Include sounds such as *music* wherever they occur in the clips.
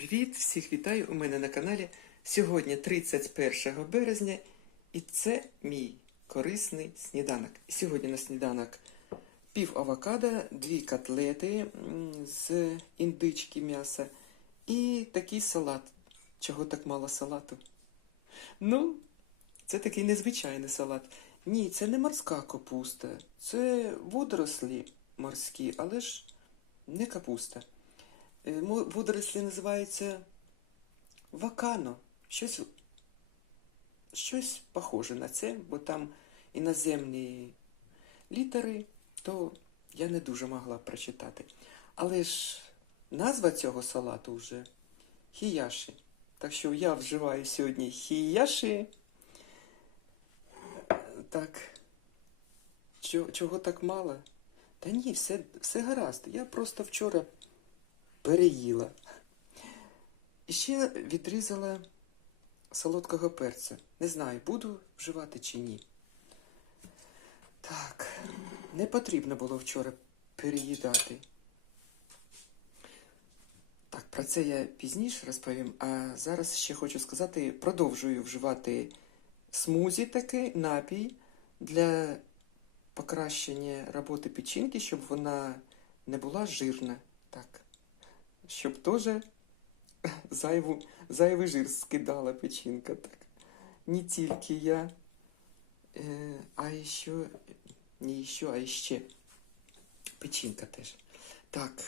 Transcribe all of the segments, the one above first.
Привіт! Всіх вітаю у мене на каналі. Сьогодні 31 березня, і це мій корисний сніданок. Сьогодні на сніданок пів авокадо, дві котлети з індички м'яса і такий салат. Чого так мало салату? Ну, це такий незвичайний салат. Ні, це не морська капуста, це водорослі морські, але ж не капуста. Е, Водорослі називаються вакано. Щось, щось похоже на це, бо там іноземні літери, то я не дуже могла прочитати. Але ж назва цього салату вже хіяші. Так що я вживаю сьогодні хіяші. Так. Чо- Чого так мало? Та ні, все, все гаразд. Я просто вчора переїла. І ще відрізала солодкого перця. Не знаю, буду вживати чи ні. Так, не потрібно було вчора переїдати. Так, про це я пізніше розповім. А зараз ще хочу сказати, продовжую вживати смузі такий напій для покращення роботи печінки, щоб вона не була жирна. Так. Щоб теж зайву, зайвий жир скидала печінка. Так. Не тільки я, е, а ще, не ще, а ще. Печінка теж. Так.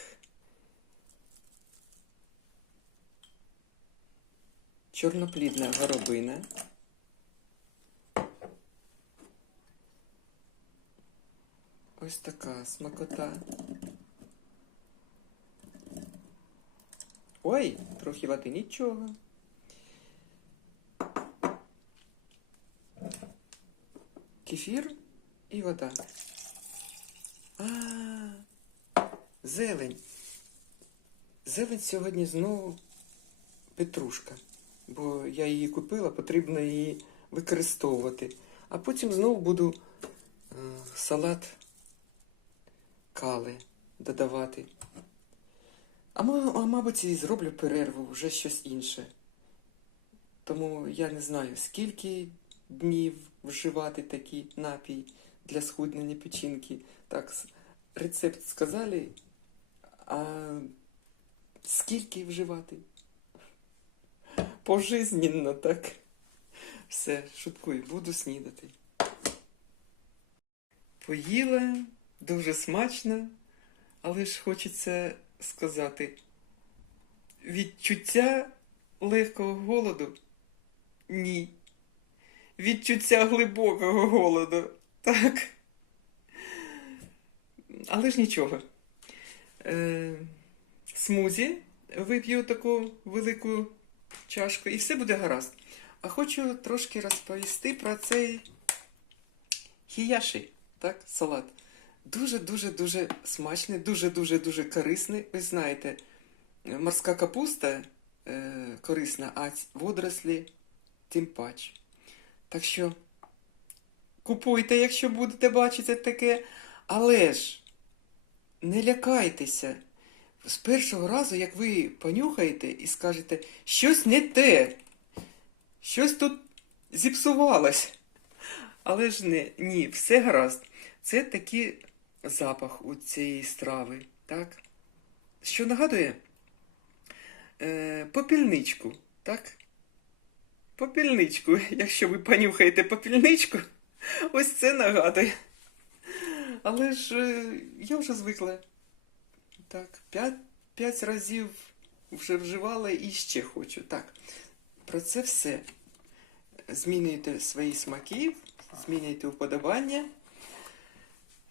Чорноплідна горобина. Ось така смакота. Ой, трохи води, нічого. Кефір і вода. А, зелень. Зелень сьогодні знову петрушка, бо я її купила, потрібно її використовувати. А потім знову буду е, салат кали додавати. А, мабуть, і зроблю перерву, вже щось інше. Тому я не знаю, скільки днів вживати такий напій для схуднення печінки. Так, рецепт сказали, а скільки вживати? Пожизненно, так. Все, шуткую, буду снідати. Поїла, дуже смачно, але ж хочеться сказати, відчуття легкого голоду? Ні. Відчуття глибокого голоду. Так. Але ж нічого. Е, смузі вип'ю таку велику чашку і все буде гаразд. А хочу трошки розповісти про цей хіяші, так, салат. Дуже-дуже-дуже смачний, дуже-дуже-дуже корисний. Ви знаєте, морська капуста е, корисна, а водорослі тим паче. Так що купуйте, якщо будете бачити таке, але ж не лякайтеся. З першого разу, як ви понюхаєте і скажете, щось не те, щось тут зіпсувалось. Але ж не, ні, все гаразд. Це такий запах у цієї страви, так? Що нагадує? Е, попільничку, так? Попільничку. *laughs* Якщо ви понюхаєте попільничку, *laughs* ось це нагадує. Але ж е, я вже звикла. Так, п'ять, п'ять разів вже вживала і ще хочу. Так, про це все. Змінюйте свої смаки, змінюйте уподобання.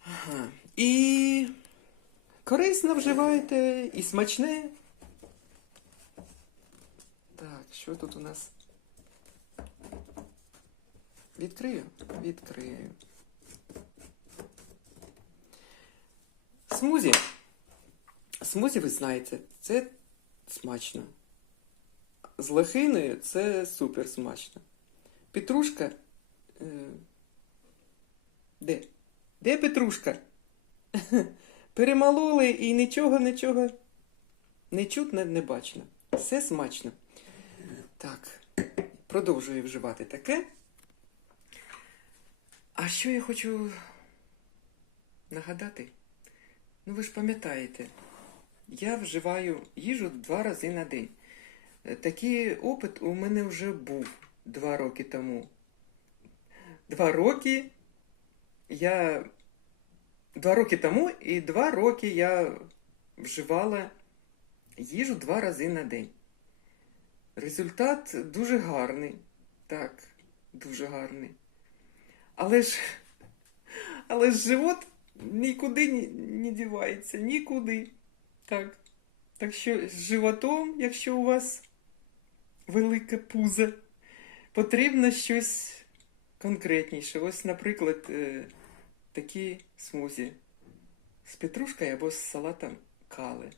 Ага. І корисно вживайте, і смачне. Так, що тут у нас? Відкрию? Відкрию. Смузі. Смузі, ви знаєте, це смачно. З лохиною це супер смачно. Петрушка. Е, де? Де Петрушка? *laughs* Перемололи і нічого, нічого не чутно, не бачно. Все смачно. Так, продовжую вживати таке. А що я хочу нагадати? Ну, ви ж пам'ятаєте, я вживаю їжу два рази на день. Такий опит у мене вже був два роки тому. Два роки я. Два роки тому і два роки я вживала їжу два рази на день. Результат дуже гарний. Так, дуже гарний. Але ж, але ж живот нікуди не, не дівається, нікуди. Так. Так що з животом, якщо у вас велике пузо, потрібно щось конкретніше. Ось, наприклад, е, такі смузі з петрушкою або з салатом кали.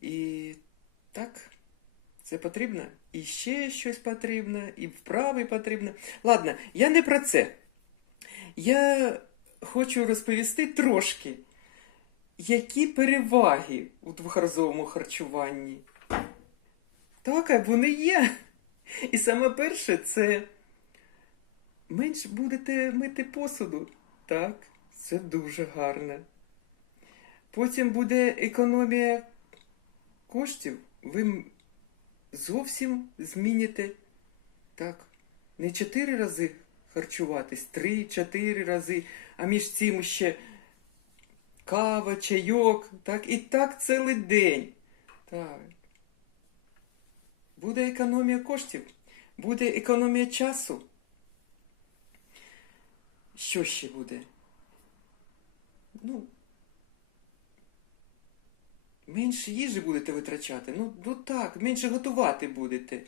І так, це потрібно. І ще щось потрібно, і вправи потрібно. Ладно, я не про це. Я хочу розповісти трошки, які переваги у двохразовому харчуванні. Так, вони є. І саме перше це менш будете мити посуду. Так, це дуже гарно. Потім буде економія коштів. Ви зовсім зміните так, не чотири рази харчуватись, три-чотири рази, а між цим ще кава, чайок, так, і так цілий день. Так. Буде економія коштів, буде економія часу. Що ще буде? Ну, менше їжі будете витрачати. Ну, ну так, менше готувати будете.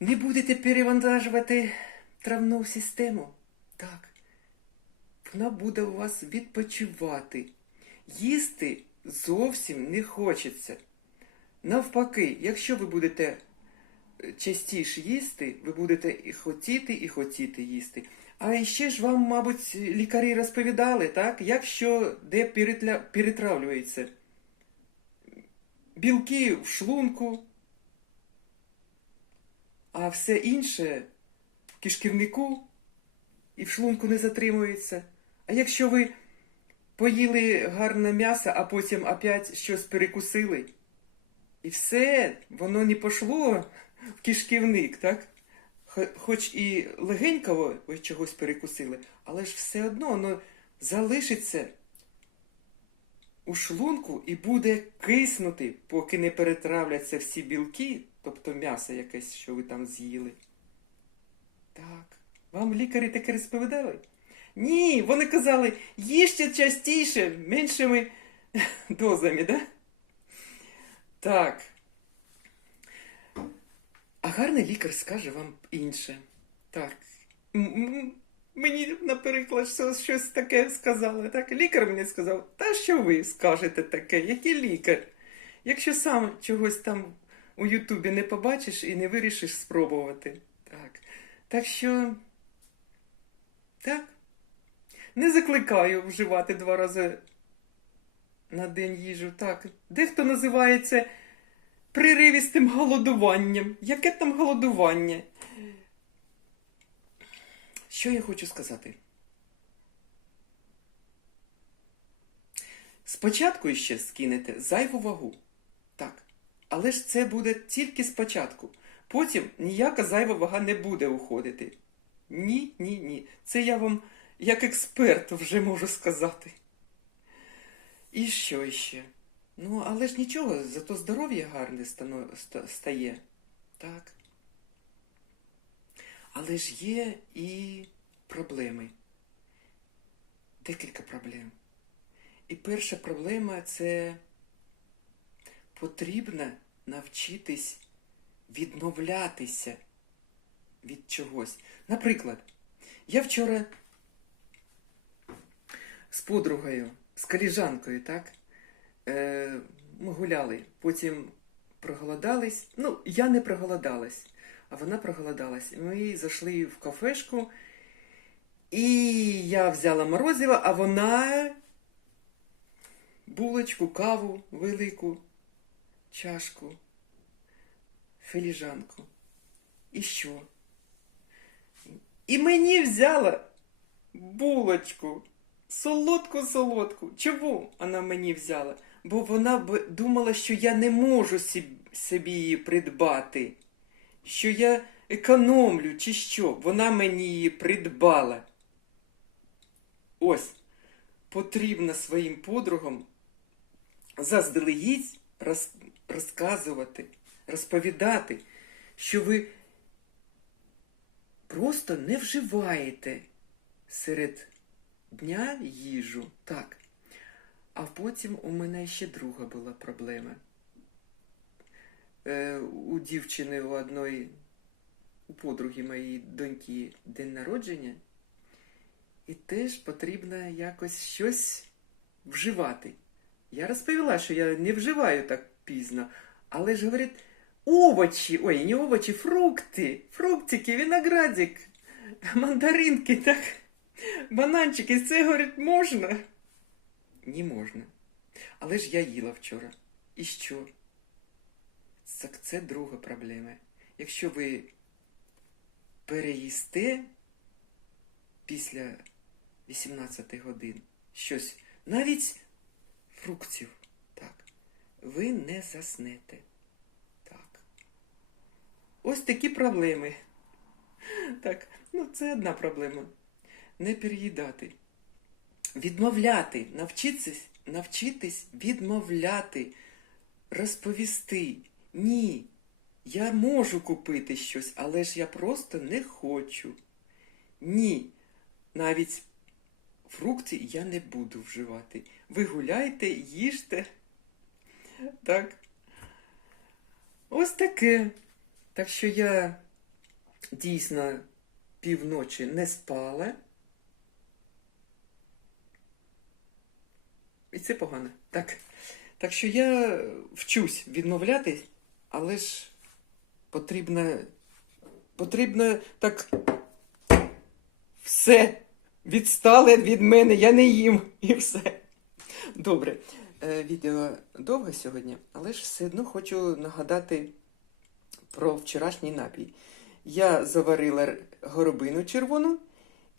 Не будете перевантажувати травну систему. Так. Вона буде у вас відпочивати. Їсти зовсім не хочеться. Навпаки, якщо ви будете е, частіше їсти, ви будете і хотіти, і хотіти їсти. А ще ж вам, мабуть, лікарі розповідали, так? Якщо де перетля... перетравлюється білки в шлунку, а все інше в кишківнику і в шлунку не затримується. А якщо ви поїли гарне м'ясо, а потім опять щось перекусили, і все, воно не пошло в кишківник, так? Хо- Хоч і легенько ви чогось перекусили, але ж все одно воно залишиться у шлунку і буде киснути, поки не перетравляться всі білки, тобто м'ясо якесь, що ви там з'їли. Так. Вам лікарі таке розповідали? Ні, вони казали, їжте частіше, меншими *laughs* дозами, да? Так. Гарний лікар скаже вам інше. Так. Мені, наприклад, щось таке сказали. Так, лікар мені сказав, та що ви скажете таке? Який лікар? Якщо сам чогось там у Ютубі не побачиш і не вирішиш спробувати. Так. Так що. Так. Не закликаю вживати два рази на день їжу. Так. Дехто називає це приривістим голодуванням. Яке там голодування? Що я хочу сказати? Спочатку ще скинете зайву вагу. Так. Але ж це буде тільки спочатку. Потім ніяка зайва вага не буде уходити. Ні, ні, ні. Це я вам як експерт вже можу сказати. І що ще? Ну, але ж нічого, зато здоров'я гарне стає. Так. Але ж є і проблеми. Декілька проблем. І перша проблема це потрібно навчитись відмовлятися від чогось. Наприклад, я вчора з подругою, з коліжанкою, так? Е, ми гуляли, потім проголодались. Ну, я не проголодалась, а вона проголодалась. Ми зайшли в кафешку, і я взяла морозиво, а вона булочку, каву велику. чашку, філіжанку. І що? І мені взяла булочку. Солодку-солодку. Чому вона мені взяла? Бо вона б думала, що я не можу собі її придбати, що я економлю, чи що. Вона мені її придбала. Ось, потрібно своїм подругам заздалегідь роз, розказувати, розповідати, що ви просто не вживаєте серед дня їжу. Так. А потім у мене ще друга була проблема. Е, у дівчини у одної, у подруги моєї доньки день народження. І теж потрібно якось щось вживати. Я розповіла, що я не вживаю так пізно, але ж говорить, овочі, ой, не овочі, фрукти, фруктики, виноградик, мандаринки, так, бананчики, це, говорить, можна? Не можна. Але ж я їла вчора. І що? Так це друга проблема. Якщо ви переїсте після 18 годин щось, навіть фруктів, так, ви не заснете. Так. Ось такі проблеми. Так, ну це одна проблема. Не переїдати. Відмовляти, навчитись, навчитись відмовляти, розповісти. Ні, я можу купити щось, але ж я просто не хочу. Ні, навіть фрукти я не буду вживати. Ви гуляйте, їжте. Так. Ось таке. Так що я дійсно півночі не спала. І це погано. Так. Так що я вчусь відмовлятись, але ж потрібно. Потрібно так. Все. Відстали від мене, я не їм. І все. Добре. Е, відео довге сьогодні, але ж все одно хочу нагадати про вчорашній напій. Я заварила горобину червону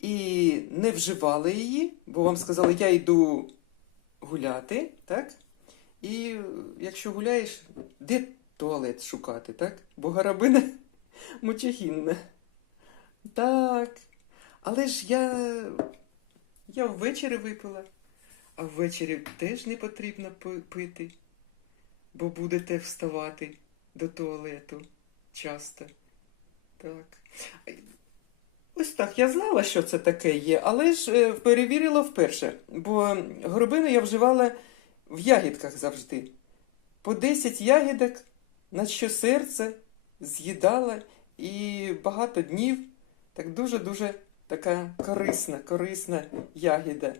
і не вживала її, бо вам сказали, я йду гуляти, так? І якщо гуляєш, де туалет шукати, так? Бо горобина *laughs* мочогінна. Так. Але ж я. Я ввечері випила, а ввечері теж не потрібно пити, бо будете вставати до туалету часто. Так. Так, я знала, що це таке є, але ж е, перевірила вперше, бо горобину я вживала в ягідках завжди. По 10 ягідок на щосерце з'їдала і багато днів так дуже-дуже така корисна, корисна ягіда.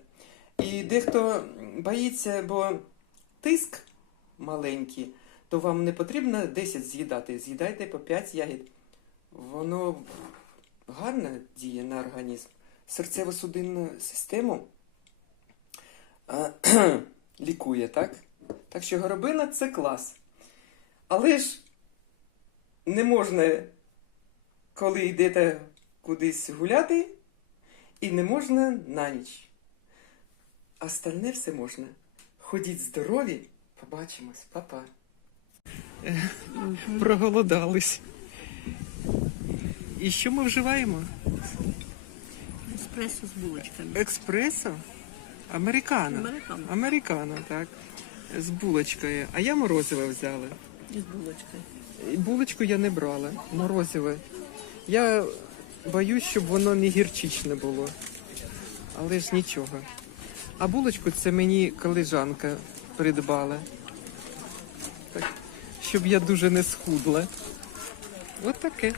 І дехто боїться, бо тиск маленький, то вам не потрібно 10 з'їдати. З'їдайте по 5 ягід. Воно гарно діє на організм. Серцево-судинну систему а, *clears throat* лікує, так? Так що горобина це клас. Але ж не можна, коли йдете кудись гуляти, і не можна на ніч. Остальне все можна. Ходіть здорові, побачимось, Па-па. Проголодались. І що ми вживаємо? Еспресо з булочками. Експресо? Американо. Американо. Американо, так. З булочкою. А я морозиво взяла. І з булочкою. Булочку я не брала, морозиве. Я боюсь, щоб воно не гірчичне було. Але ж нічого. А булочку це мені колежанка придбала. Так, щоб я дуже не схудла. От таке.